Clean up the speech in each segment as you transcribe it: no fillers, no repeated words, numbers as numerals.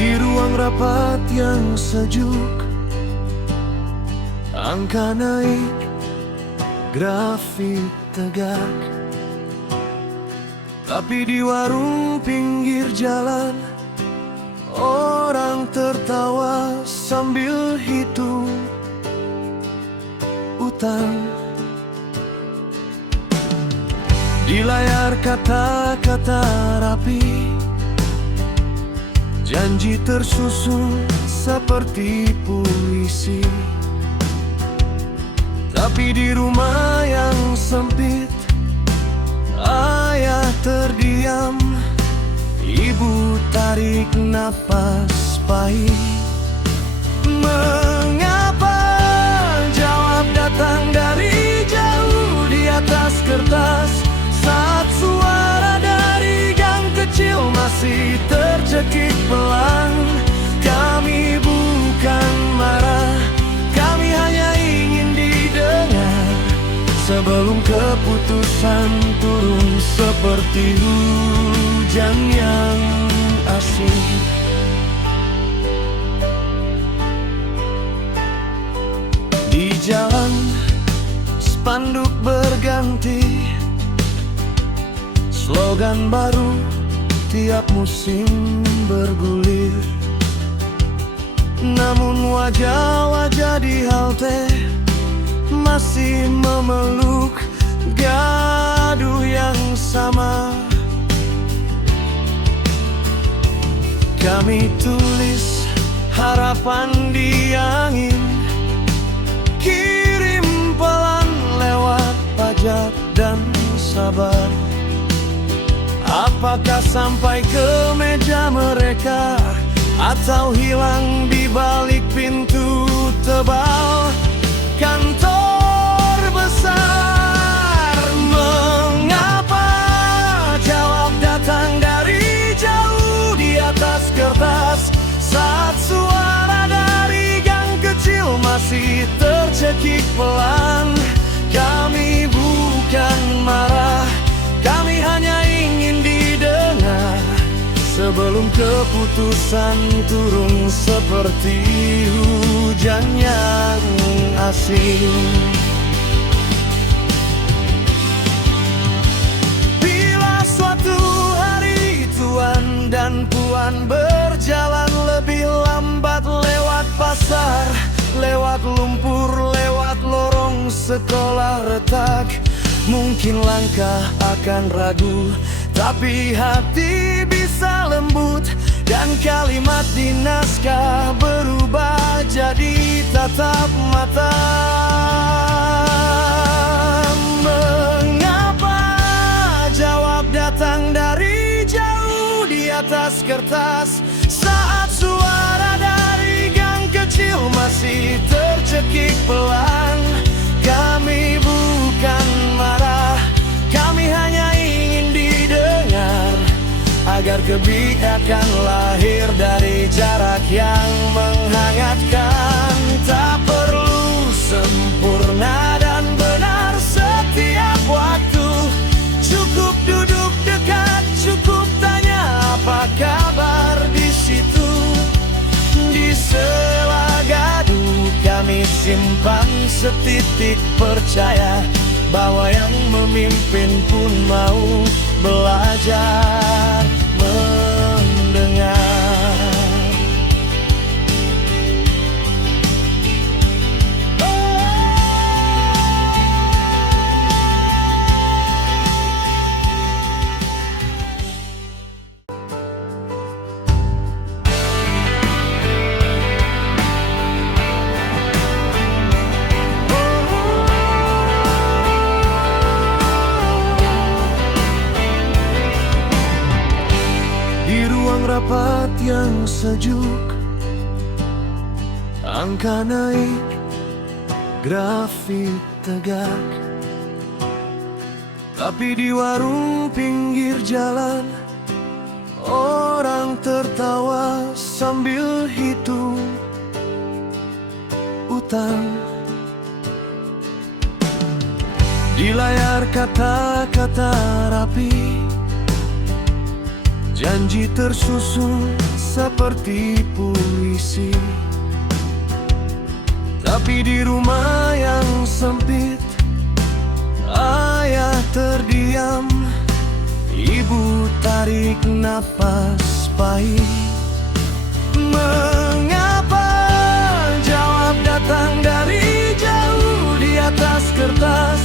Di ruang rapat yang sejuk, angka naik, grafik tegak. Tapi di warung pinggir jalan, orang tertawa sambil hitung utang. Di layar kata-kata rapi, janji tersusun seperti puisi. Tapi di rumah yang sempit, ayah terdiam, ibu tarik napas pahit. Mengapa jawab datang dari jauh di atas kertas, saat suara dari gang kecil masih tercekik pelan? Kami bukan marah, kami hanya ingin didengar sebelum keputusan turun seperti hujan yang asing. Di jalan, spanduk berganti, slogan baru tiap musim bergulir. Namun wajah-wajah di halte masih memeluk gaduh yang sama. Kami tulis harapan di angin, kirim pelan lewat pajak dan sabar. Apakah sampai ke meja mereka, atau hilang di balik pintu tebal kantor besar? Mengapa jawab datang dari jauh di atas kertas, saat suara dari gang kecil masih tercekik pelan? Kami bukan marah, kami hanya ingin didengar sebelum keputusan turun seperti hujan yang asing. Bila suatu hari tuan dan puan berjalan lebih lambat lewat pasar, lewat lumpur, lewat lorong sekolah retak, mungkin langkah akan ragu, tapi hati bisa lembut, dan kalimat di naskah berubah jadi tatap mata. Mengapa jawab datang dari jauh di atas kertas, saat suara dari gang kecil masih tercekik pelan? Kami bukan marah, kami hanya ingin didengar agar kebijakan lahir dari jarak yang menghangatkan. Tak perlu sempurna dan benar setiap waktu, cukup duduk dekat, cukup tanya apa kabar di situ. Di sela gaduh kami simpan setitik percaya bahwa yang memimpin pun mau belajar mendengar. Rapat yang sejuk, angka naik, grafik tegak. Tapi di warung pinggir jalan, orang tertawa sambil hitung utang. Di layar kata-kata rapi, janji tersusun seperti puisi. Tapi di rumah yang sempit, ayah terdiam, ibu tarik napas pahit. Mengapa? Jawab datang dari jauh di atas kertas,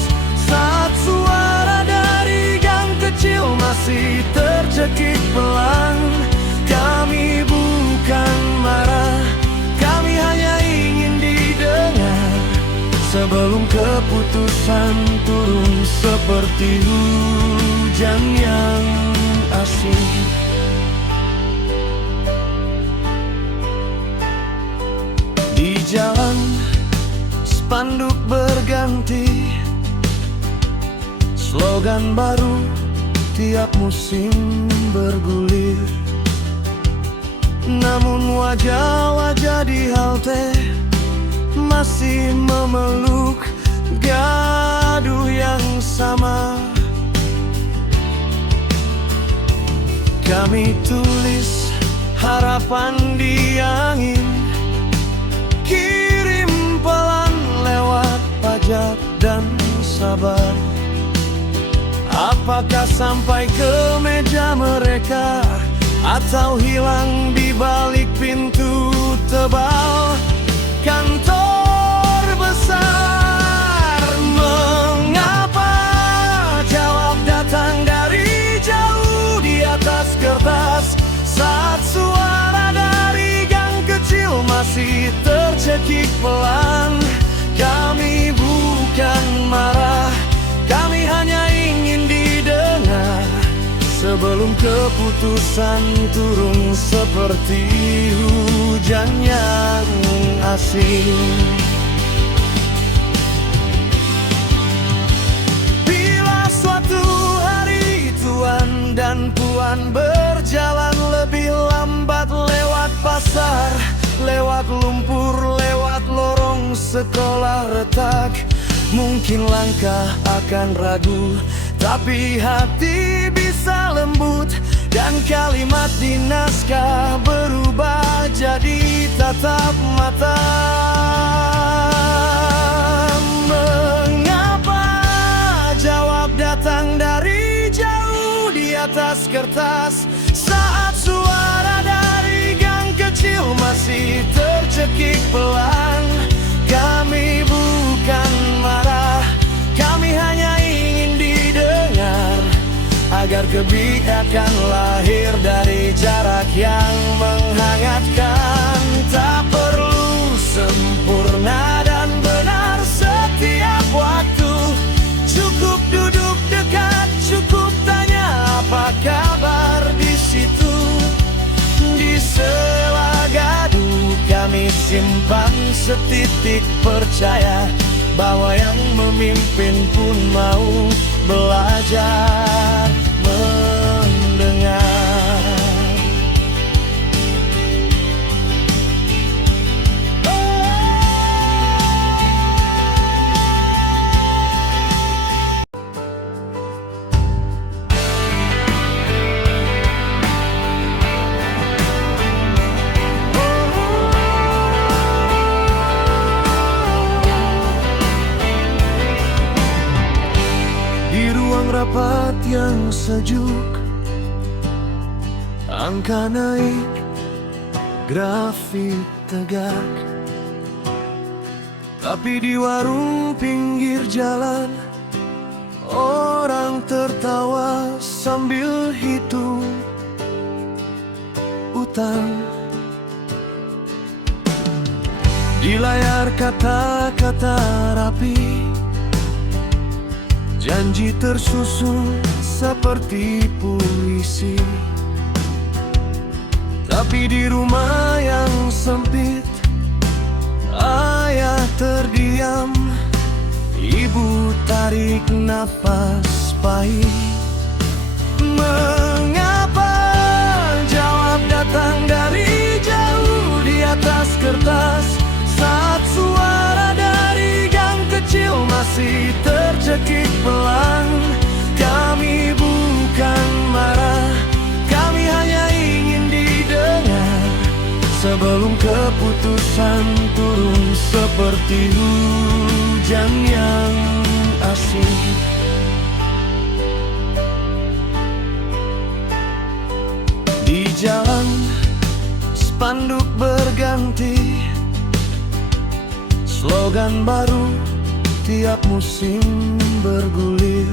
saat suara dari gang kecil masih tercekik pelan. Kami bukan marah, kami hanya ingin didengar, sebelum keputusan turun seperti hujan yang asing. Di jalan, spanduk berganti, slogan baru tiap musim bergulir. Namun wajah-wajah di halte masih memeluk gaduh yang sama. Kami tulis harapan di angin, kirim pelan lewat pajak dan sabar. Apakah sampai ke meja mereka, atau hilang di balik pintu tebal kantor besar? Mengapa? Jawab datang dari jauh di atas kertas, saat suara dari gang kecil masih tercekik pelan. Kami bukan marah, kami hanya ingin didengar, sebelum keputusan turun seperti hujan yang asing. Bila suatu hari tuan dan puan berjalan lebih lambat lewat pasar, lewat lumpur, lewat lorong sekolah retak, mungkin langkah akan ragu, tapi hati bisa lembut, dan kalimat di naskah berubah jadi tatap mata. Mengapa? Jawab datang dari jauh di atas kertas, saat suara dari gang kecil masih tercekik pelan. Kami bukan marah, kami hanya ingin didengar, agar kebijakan lahir dari jarak yang menghangatkan. Tak perlu sempurna dan benar setiap waktu, cukup duduk dekat, cukup tanya apa kabar di situ. Di sela gaduh kami simpan setitik percaya, bahwa yang memimpin pun mau belajar mendengar. Di ruang rapat yang sejuk, angka naik, grafik tegak. Tapi di warung pinggir jalan, orang tertawa sambil hitung utang. Di layar kata-kata rapi, janji tersusun seperti puisi. Tapi di rumah yang sempit, ayah terdiam, ibu tarik napas pahit. Mengapa? Jawab datang dari jauh di atas kertas, saat suara dari gang kecil masih tercekik pelan. Kami bukan marah, kami hanya ingin didengar, sebelum keputusan turun seperti hujan yang asing. Di jalan spanduk berganti, slogan baru tiap musim bergulir.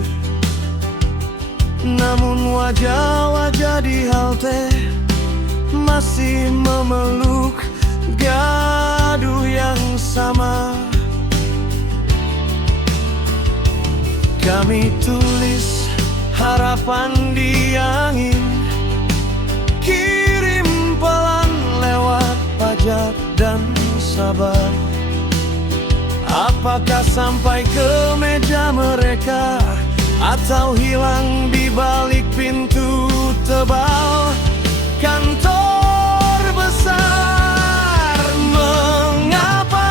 Namun wajah-wajah di halte masih memeluk gaduh yang sama. Kami tulis harapan di angin, kirim pelan lewat pajak dan sabar. Apakah sampai ke meja mereka, atau hilang di balik pintu tebal kantor besar? Mengapa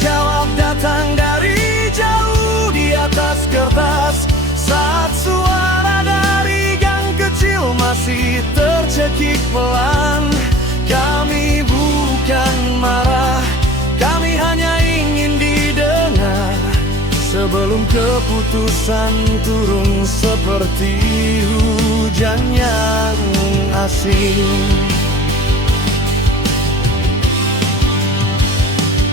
jawab datang dari jauh di atas kertas, saat suara dari gang kecil masih tercekik pelan? Kami bukan marah, kami hanya ingin didengar sebelum keputusan turun seperti hujan yang asing.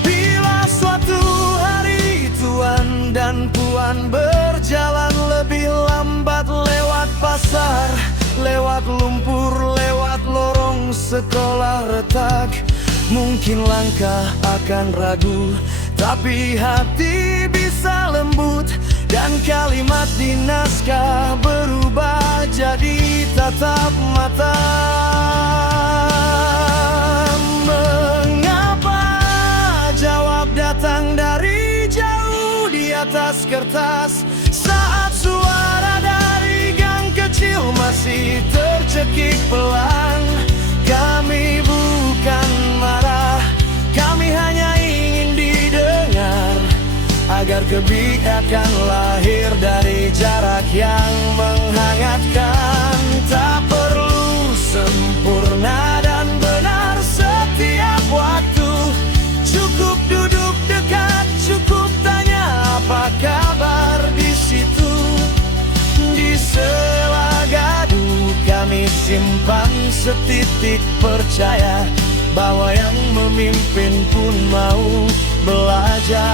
Bila suatu hari tuan dan puan berjalan lebih lambat lewat pasar, lewat lumpur, lewat lorong sekolah retak, mungkin langkah akan ragu, tapi hati bisa lembut, dan kalimat di naskah berubah jadi tatap mata. Mengapa jawab datang dari jauh di atas kertas, saat suara dari gang kecil masih tercekik pelan? Kami bukan marah, kami hanya ingin didengar, agar kebijakan lahir dari jarak yang menghangatkan. Tak perlu sempurna dan benar setiap waktu, cukup duduk dekat, cukup tanya apa kabar di situ. Di sela gaduh kami simpan setitik percaya bahwa yang memimpin pun mau belajar.